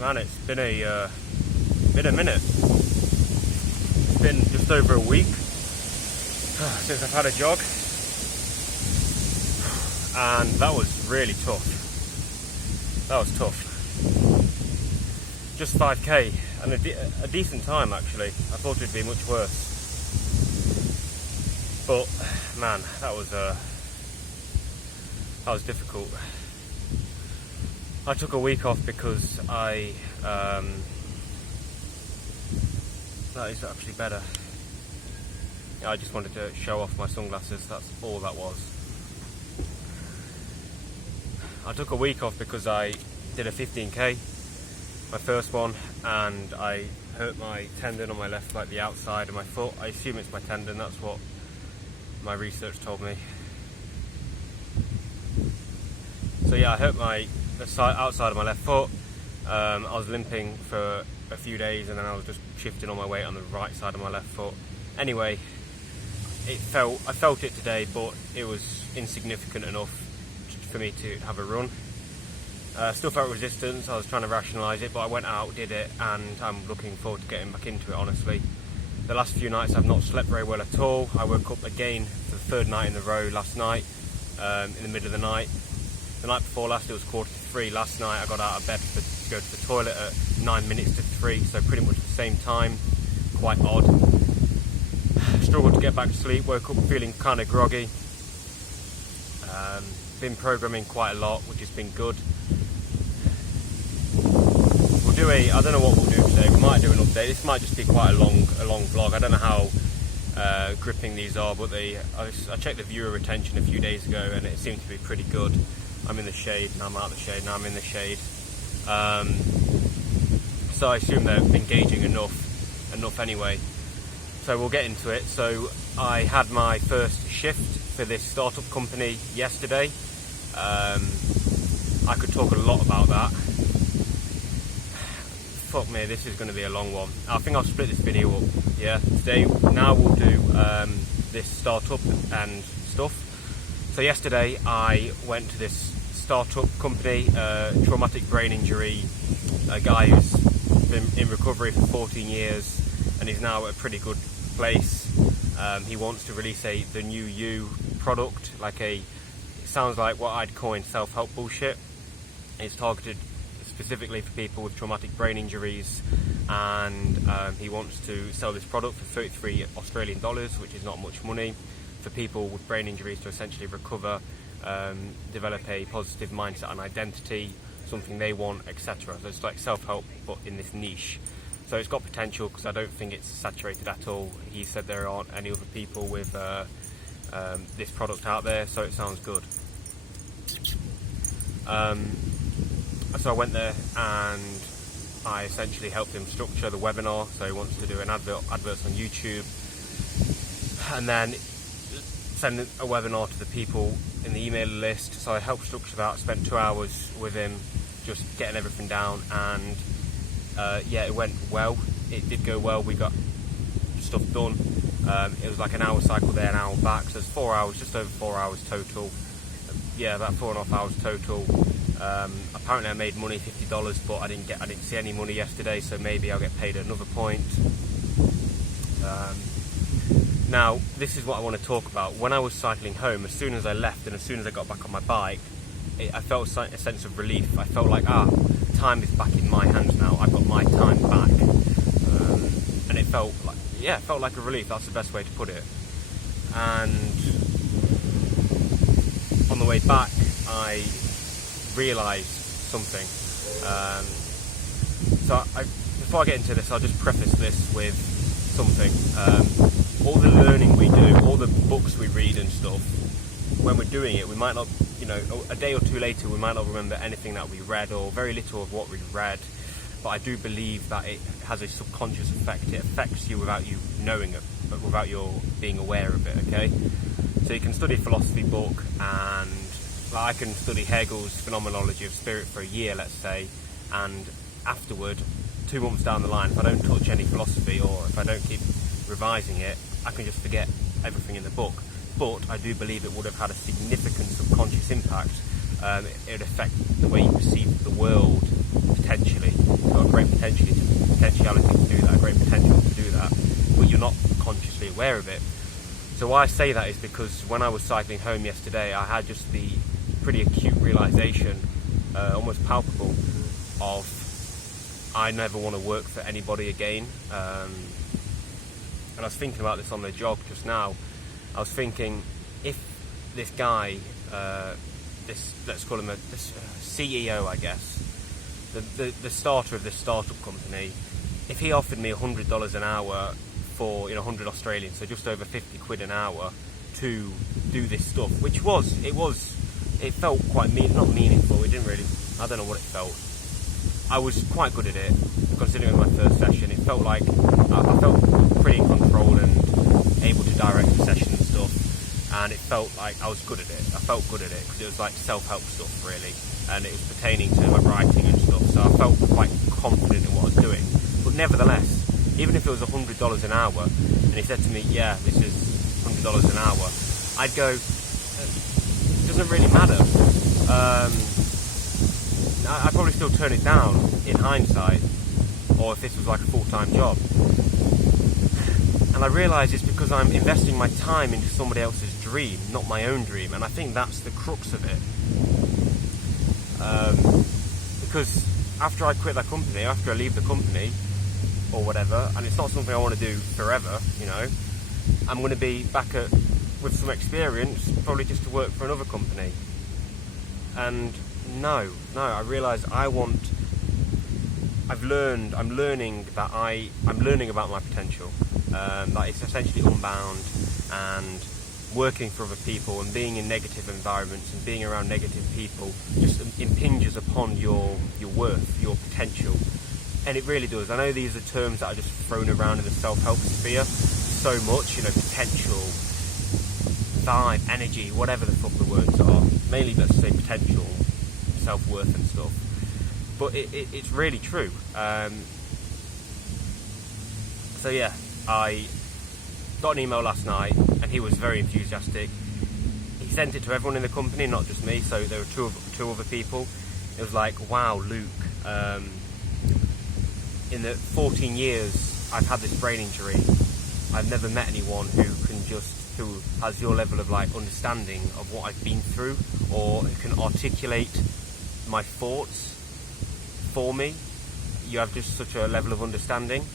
Man, it's been a minute. It's been just over a week since I've had a jog, and that was really tough. That was tough. Just 5k and a decent time actually. I thought it'd be much worse, but man, that was difficult. I took a week off because that is actually better. I just wanted to show off my sunglasses, that's all that was. I took a week off because I did a 15k, my first one, and I hurt my tendon on my left, like the outside of my foot. I assume it's my tendon, that's what my research told me. So yeah, I hurt the outside of my left foot. I was limping for a few days, and then I was just shifting all my weight on the right side of my left foot. Anyway, I felt it today, but it was insignificant enough for me to have a run. Still felt resistance. I was trying to rationalise it, but I went out, did it, and I'm looking forward to getting back into it, honestly. The last few nights I've not slept very well at all. I woke up again for the third night in a row last night, in the middle of the night. The night before last it was 2:45. Last night I got out of bed to go to the toilet at 9 minutes to 3, so pretty much the same time. Quite odd. Struggled to get back to sleep, woke up feeling kind of groggy. Been programming quite a lot, which has been good. I don't know what we'll do today. We might do an update. This might just be quite a long vlog. I don't know how gripping these are, but I checked the viewer retention a few days ago and it seemed to be pretty good. I'm in the shade, now I'm out of the shade, now I'm in the shade. So I assume they're engaging enough anyway. So we'll get into it. So I had my first shift for this startup company yesterday. I could talk a lot about that. Fuck me, this is going to be a long one. I think I'll split this video up. Yeah, now we'll do this startup and stuff. So yesterday I went to this startup company, traumatic brain injury, a guy who's been in recovery for 14 years and he's now at a pretty good place. He wants to release the new You product, it sounds like what I'd coin self-help bullshit. It's targeted specifically for people with traumatic brain injuries, and he wants to sell this product for 33 Australian dollars, which is not much money, for people with brain injuries to essentially recover, develop a positive mindset and identity, something they want, etc. So it's like self-help but in this niche. So it's got potential because I don't think it's saturated at all. He said there aren't any other people with this product out there, so it sounds good. So I went there and I essentially helped him structure the webinar. So he wants to do an adverts on YouTube and then send a webinar to the people in the email list. So I helped structure that, spent 2 hours with him just getting everything down, and yeah, it went well. It did go well, we got stuff done. It was like an hour cycle there, an hour back, so it's 4 hours, just over 4 hours total. Yeah, about 4.5 hours total. Apparently I made money, $50, but I didn't see any money yesterday, so maybe I'll get paid at another point. Now, this is what I want to talk about. When I was cycling home, as soon as I left and as soon as I got back on my bike, I felt a sense of relief. I felt like, time is back in my hands now. I've got my time back. And it felt like a relief. That's the best way to put it. And on the way back, I realised something. Before I get into this, I'll just preface this with something. All the learning we do, all the books we read and stuff, when we're doing it, we might not, a day or two later, we might not remember anything that we read or very little of what we read. But I do believe that it has a subconscious effect. It affects you without you knowing it, but without your being aware of it, okay? So you can study a philosophy book, and I can study Hegel's Phenomenology of Spirit for a year, let's say, and afterward, 2 months down the line, if I don't touch any philosophy or if I don't keep revising it, I can just forget everything in the book. But I do believe it would have had a significant subconscious impact. It would affect the way you perceive the world, potentially. potentiality to do that, a great potential to do that, but you're not consciously aware of it. So why I say that is because when I was cycling home yesterday, I had just the pretty acute realization, almost palpable, of I never want to work for anybody again. And I was thinking about this on the jog just now. I was thinking, if this guy, let's call him this CEO, I guess, the starter of this startup company, if he offered me $100 an hour for 100 Australian, so just over 50 quid an hour, to do this stuff, it felt quite not meaningful. It didn't really, I don't know what it felt. I was quite good at it, considering it was my first session. It felt like I felt pretty in control and able to direct the session and stuff, and it felt like I was good at it. I felt good at it because it was like self-help stuff really, and it was pertaining to my writing and stuff, so I felt quite confident in what I was doing. But nevertheless, even if it was $100 an hour, and he said to me, yeah, this is $100 an hour, I'd go, it doesn't really matter. I'd probably still turn it down in hindsight, or if this was like a full-time job. And I realise it's because I'm investing my time into somebody else's dream, not my own dream, and I think that's the crux of it. Because after I quit that company, after I leave the company, or whatever, and it's not something I want to do forever, I'm going to be back with some experience, probably just to work for another company. And no, I realise I'm learning about my potential, that it's essentially unbound, and working for other people and being in negative environments and being around negative people just impinges upon your worth, your potential. And it really does. I know these are terms that are just thrown around in the self-help sphere so much, potential, vibe, energy, whatever the fuck the words are. Mainly let's say potential, self-worth and stuff. But it's really true. So yeah, I got an email last night and he was very enthusiastic. He sent it to everyone in the company, not just me, so there were two other people. It was like, wow, Luke, in the 14 years I've had this brain injury, I've never met anyone who has your level of like understanding of what I've been through, or who can articulate my thoughts for me. You have just such a level of understanding.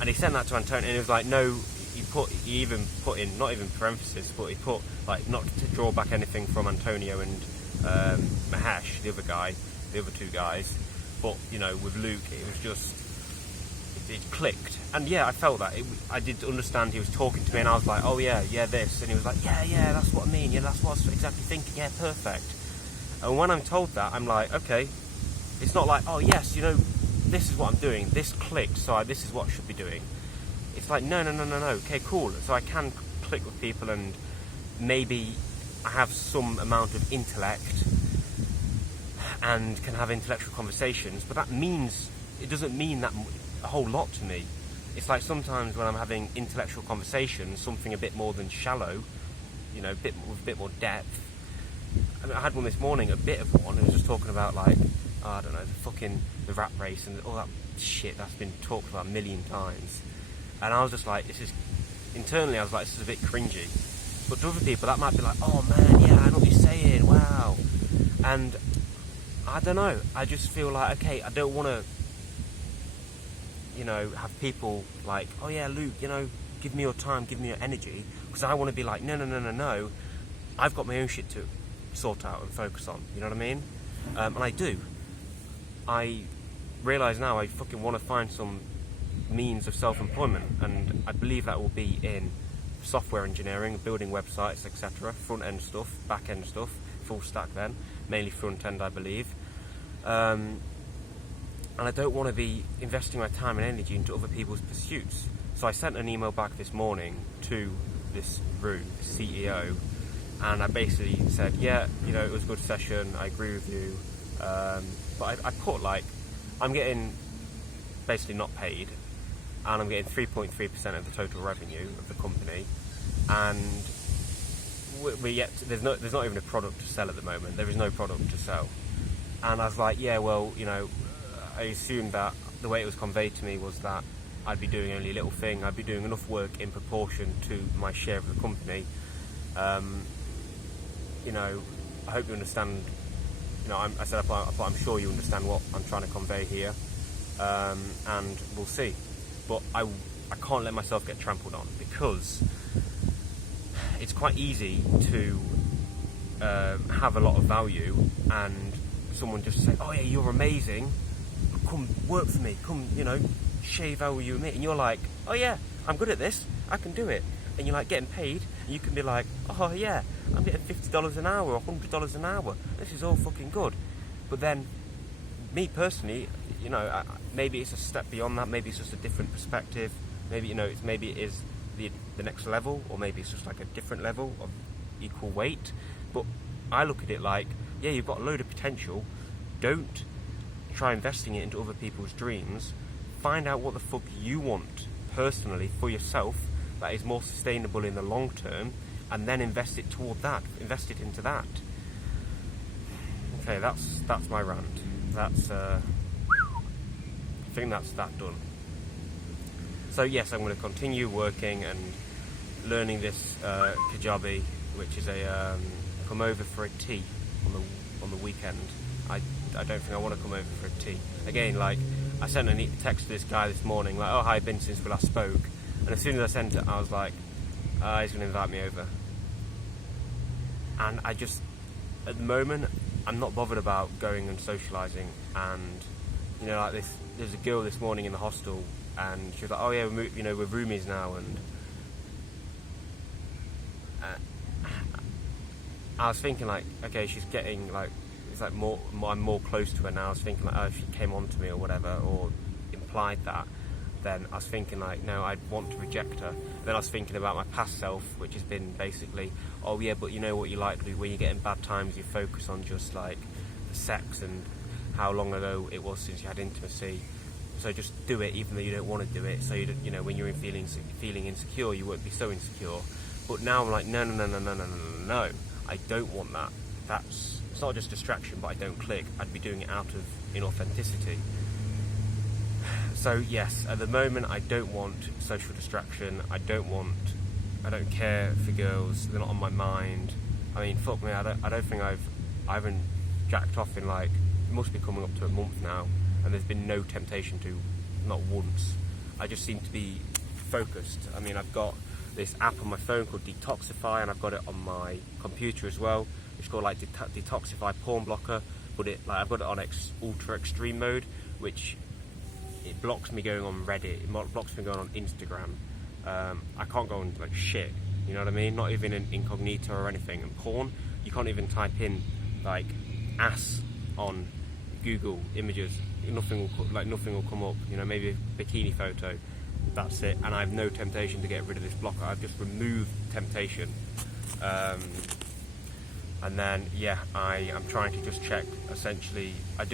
And he sent that to Antonio, and he was like, no, he even put in, not even parenthesis, but he put like, not to draw back anything from Antonio and Mahesh, the other two guys, but with Luke it was just, it clicked. And yeah, I felt that. I did understand he was talking to me, and I was like, oh yeah, this. And he was like, yeah, that's what I mean. Yeah, that's what I was exactly thinking. Yeah, perfect. And when I'm told that, I'm like, okay. It's not like, oh yes, this is what I'm doing. This clicked, so this is what I should be doing. It's like, no. Okay, cool. So I can click with people, and maybe I have some amount of intellect and can have intellectual conversations, but it doesn't mean that a whole lot to me. It's like sometimes when I'm having intellectual conversations, something a bit more than shallow, with a bit more depth. I mean, I had one this morning, a bit of one. It was just talking about like, I don't know, the rat race and all that shit that's been talked about a million times. And I was just like, internally I was like, this is a bit cringy. But to other people that might be like, oh man, yeah, I know what you're saying, wow. And I don't know, I just feel like, okay, I don't want to, have people like, oh yeah, Luke, give me your time, give me your energy, because I want to be like, no, I've got my own shit to sort out and focus on, you know what I mean? And I do. I realise now I fucking want to find some means of self-employment, and I believe that will be in software engineering, building websites, etc., front-end stuff, back-end stuff, full stack then, mainly front-end I believe. And I don't want to be investing my time and energy into other people's pursuits. So I sent an email back this morning to this Rue, CEO, and I basically said, yeah, it was a good session, I agree with you, but I put like, I'm getting basically not paid, and I'm getting 3.3% of the total revenue of the company, and there's not even a product to sell at the moment. There is no product to sell. And I was like, yeah, well, I assume that the way it was conveyed to me was that I'd be doing only a little thing. I'd be doing enough work in proportion to my share of the company. You know, I hope you understand. You know, I'm sure you understand what I'm trying to convey here, and we'll see. But I can't let myself get trampled on, because it's quite easy to have a lot of value and someone just say, oh yeah, you're amazing, come work for me, come, you know, share value with me, and you're like, oh yeah, I'm good at this, I can do it, and you're like getting paid, and you can be like, oh yeah, I'm getting $50 an hour or $100 an hour, this is all fucking good. But then, me personally, you know, maybe it's a step beyond that, maybe it's just a different perspective, maybe, you know, maybe it is the next level, or maybe it's just like a different level of equal weight. But I look at it like, yeah, you've got a load of potential, don't try investing it into other people's dreams, find out what the fuck you want personally for yourself that is more sustainable in the long term, and then invest it toward that, invest it into that. Okay, that's my rant. That's I think that's that done. So yes, I'm going to continue working and learning this Kajabi, which is a come over for a tea on the weekend. I don't think I want to come over for a tea. Again, like, I sent a text to this guy this morning, like, oh hi, been since we last spoke. And as soon as I sent it, I was like, he's going to invite me over. And I just, at the moment, I'm not bothered about going and socialising. And, you know, like this, there's a girl this morning in the hostel, and she was like, oh yeah, we're roomies now, and I was thinking like, okay, she's getting like, it's like I'm more close to her now. I was thinking like, oh, if she came on to me or whatever, or implied that, then I was thinking like, no, I'd want to reject her. Then I was thinking about my past self, which has been basically, oh yeah, but you know what you like to do, when you get in bad times, you focus on just like the sex and how long ago it was since you had intimacy. So just do it, even though you don't want to do it. So you know, when you're feeling insecure, you won't be so insecure. But now I'm like, no, I don't want that. It's not just distraction, but I don't click. I'd be doing it out of inauthenticity. So yes, at the moment I don't want social distraction. I don't care for girls. They're not on my mind. I mean, fuck me. I don't think I haven't jacked off in like, it must be coming up to a month now, and there's been no temptation to, not once. I just seem to be focused. I mean, I've got this app on my phone called Detoxify, and I've got it on my computer as well. It's called like Detoxify Porn Blocker, but I've got it on ultra extreme mode, which it blocks me going on Reddit, it blocks me going on Instagram. I can't go on like shit, you know what I mean? Not even in incognito or anything. And porn, you can't even type in like ass on Google images. Nothing will come up. You know, maybe a bikini photo. That's it. And I have no temptation to get rid of this blocker. I've just removed temptation. And then yeah, I'm trying to just check. Essentially, I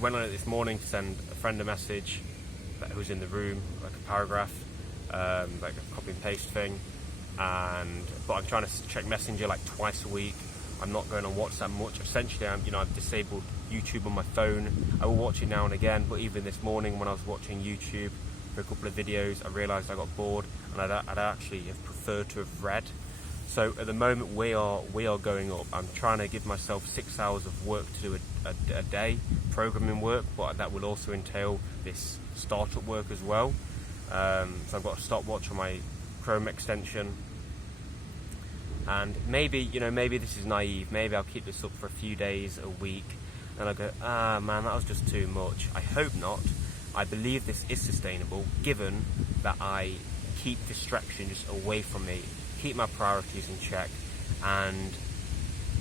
went on it this morning to send a friend a message that was in the room, like a paragraph, like a copy and paste thing. But I'm trying to check Messenger like twice a week. I'm not going on WhatsApp much. Essentially, I've disabled YouTube on my phone. I will watch it now and again, but even this morning when I was watching YouTube for a couple of videos, I realised I got bored, and I'd actually have preferred to have read. So at the moment we are going up. I'm trying to give myself 6 hours of work to do a day, programming work, but that will also entail this startup work as well. So I've got a stopwatch on my Chrome extension. And maybe this is naive, maybe I'll keep this up for a few days, a week, and I'll go, man, that was just too much. I hope not. I believe this is sustainable, given that I keep distraction just away from me, keep my priorities in check, and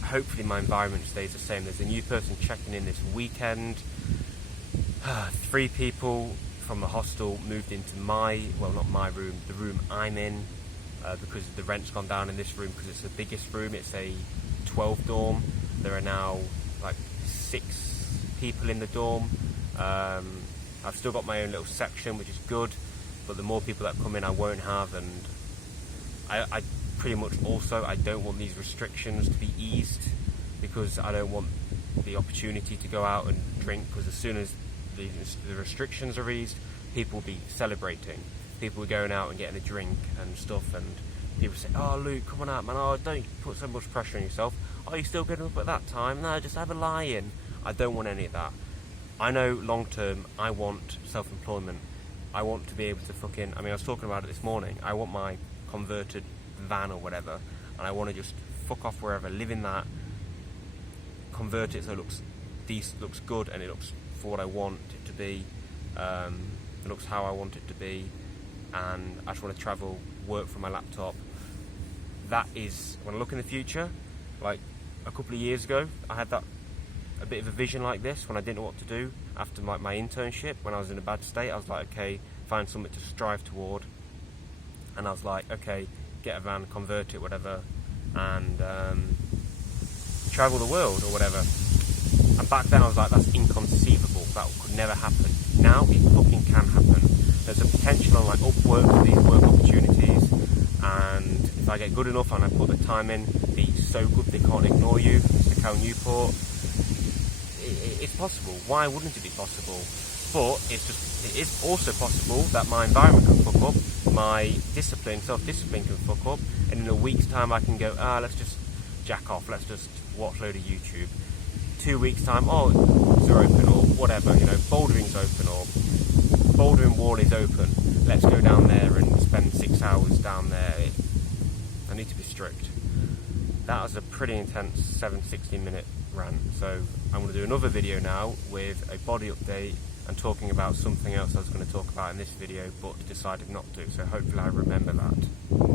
hopefully my environment stays the same. There's a new person checking in this weekend. 3 people from the hostel moved into not my room, the room I'm in, because the rent's gone down in this room because it's the biggest room. It's a 12 dorm. There are now like 6 people in the dorm. I've still got my own little section, which is good, but the more people that come in I won't have, and I pretty much also, I don't want these restrictions to be eased, because I don't want the opportunity to go out and drink, because as soon as the restrictions are eased, people will be celebrating. People are going out and getting a drink and stuff, and people say, "Oh, Luke, come on out, man. Oh, don't put so much pressure on yourself. Oh, you're still getting up at that time? No, just have a lie-in." I don't want any of that. I know long term, I want self-employment. I want to be able to I was talking about it this morning. I want my converted van or whatever, and I want to just fuck off wherever, live in that, convert it so it looks decent, looks good, and it looks for what I want it to be. It looks how I want it to be, and I just want to travel, work from my laptop. That is, when I look in the future, like a couple of years ago, I had a bit of a vision like this when I didn't know what to do after my internship. When I was in a bad state, I was like, okay, find something to strive toward. And I was like, okay, get a van, convert it, whatever, and travel the world or whatever. And back then I was like, that's inconceivable, that could never happen. Now it fucking can happen. There's a potential on like Upwork for these work opportunities, and if I get good enough and I put the time in, be so good they can't ignore you, Mr. Cal Newport, it's possible. Why wouldn't it be possible? But it is also possible that my environment can fuck up, my self-discipline can fuck up, and in a week's time I can go, let's just jack off, let's just watch a load of YouTube. 2 weeks time, they're open, or whatever, Bouldering's open, or Bouldering Wall is open, let's go down there and spend 6 hours down there. I need to be strict. That was a pretty intense 60-minute rant, so I'm going to do another video now with a body update and talking about something else I was going to talk about in this video but decided not to, so hopefully I remember that.